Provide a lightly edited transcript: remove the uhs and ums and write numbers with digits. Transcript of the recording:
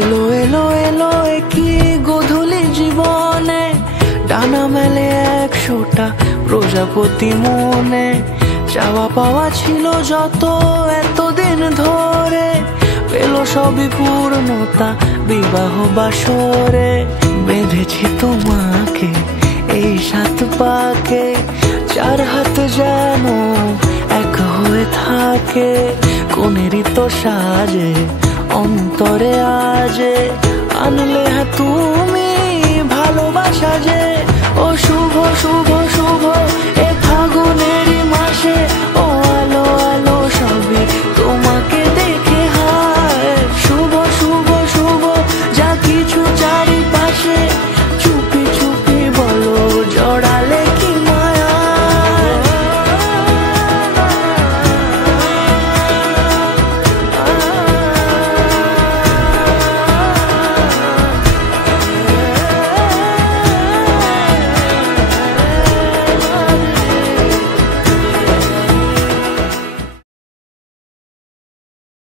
এলো এলো এলো কি গোধূলি জীবনে, ডানা মেলে 100টা প্রজাপতি মনে। চাওয়া পাওয়া ছিল যত এতদিন ধরে, পেল সবই পূর্ণতা বিবাহ বাসরে। বেঁধেছি তোমাকে এই 7 পাকে, 4 হাত যেন এক হয়ে থাকে। কোনেরই তো সাজে অন্তরে আজে, আনলে হ্যাঁ তুমি ভালোবাসা যে। ও শুভ শুভ শুভ